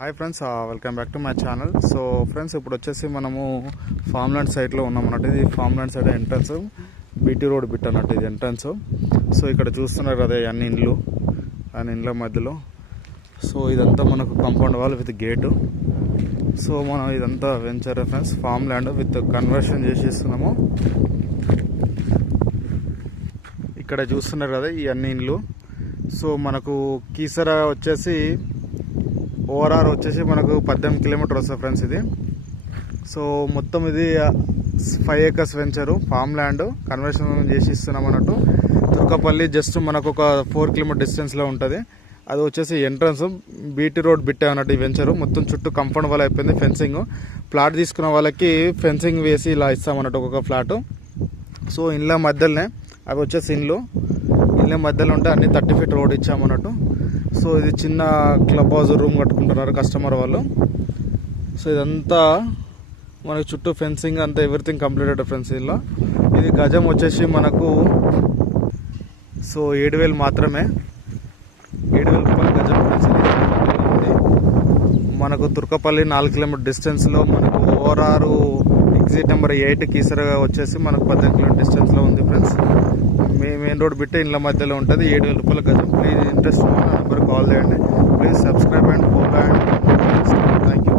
Hi friends, welcome back to my channel. So friends, ఇప్పుడు వచ్చేసి మనము ఫామ్ ల్యాండ్ సైట్లో ఉన్నాం అన్నట్టు. ఇది farm land side entrance, BT road bit అన్నట్టు ఇది ఎంట్రన్స్. సో ఇక్కడ చూస్తున్నారు కదా అన్ని ఇండ్లు, అన్ని ఇండ్ల మధ్యలో. సో ఇదంతా మనకు compound wall with gate. So మనం ఇదంతా venture friends, farm land with conversion చేసి ఇస్తున్నాము. ఇక్కడ చూస్తున్నారు కదా ఈ అన్ని ఇండ్లు. సో మనకు కీసర వచ్చేసి ఓఆర్ఆర్ వచ్చేసి మనకు 18 కిలోమీటర్ వస్తుంది ఫ్రెండ్స్ ఇది. సో మొత్తం ఇది 5 acres venture, farm land conversion చేసి ఇస్తున్నాం అన్నట్టు. తుర్కపల్లి జస్ట్ మనకు ఒక 4 కిలోమీటర్ డిస్టెన్స్లో ఉంటుంది. అది వచ్చేసి ఎంట్రన్స్, బీటీ రోడ్ బిట్టే అన్నట్టు ఈ వెంచరు. మొత్తం చుట్టూ కంపౌండ్ వాల్ అయిపోయింది, ఫెన్సింగ్. ప్లాట్ తీసుకున్న వాళ్ళకి ఫెన్సింగ్ వేసి ఇలా ఇస్తామన్నట్టు ఒక్కొక్క ఫ్లాటు. సో ఇండ్ల మధ్యలోనే అవి వచ్చేసి ఇండ్ల మధ్యలో ఉంటే అన్ని 30 feet రోడ్ ఇచ్చామన్నట్టు. సో ఇది చిన్న క్లబ్ హౌస్ రూమ్ కట్టుకుంటున్నారు కస్టమర్ వాళ్ళు. సో ఇదంతా మనకి చుట్టూ ఫెన్సింగ్ అంతా ఎవ్రీథింగ్ కంప్లీటెడ్ ఫ్రెండ్స్. ఇలా ఇది గజం వచ్చేసి మనకు 7,000 మాత్రమే, 7,000 రూపాయల గజం ఫ్రెండ్స్ ఇది. మనకు తుర్కపల్లి 4 కిలోమీటర్ డిస్టెన్స్లో, మనకు ఓఆర్ఆర్ ఎగ్జిట్ నెంబర్ 8 కీసర వచ్చేసి మనకు 18 కిలోమీటర్ డిస్టెన్స్లో ఉంది ఫ్రెండ్స్. మెయిన్ రోడ్ బిట్టే ఇండ్ల మధ్యలో ఉంటుంది, 7,000 రూపాయల గజం. ప్లీజ్ ఇంట్రెస్ట్ ఉన్న నెంబర్ కాల్ చేయండి. Please subscribe and follow and thank you.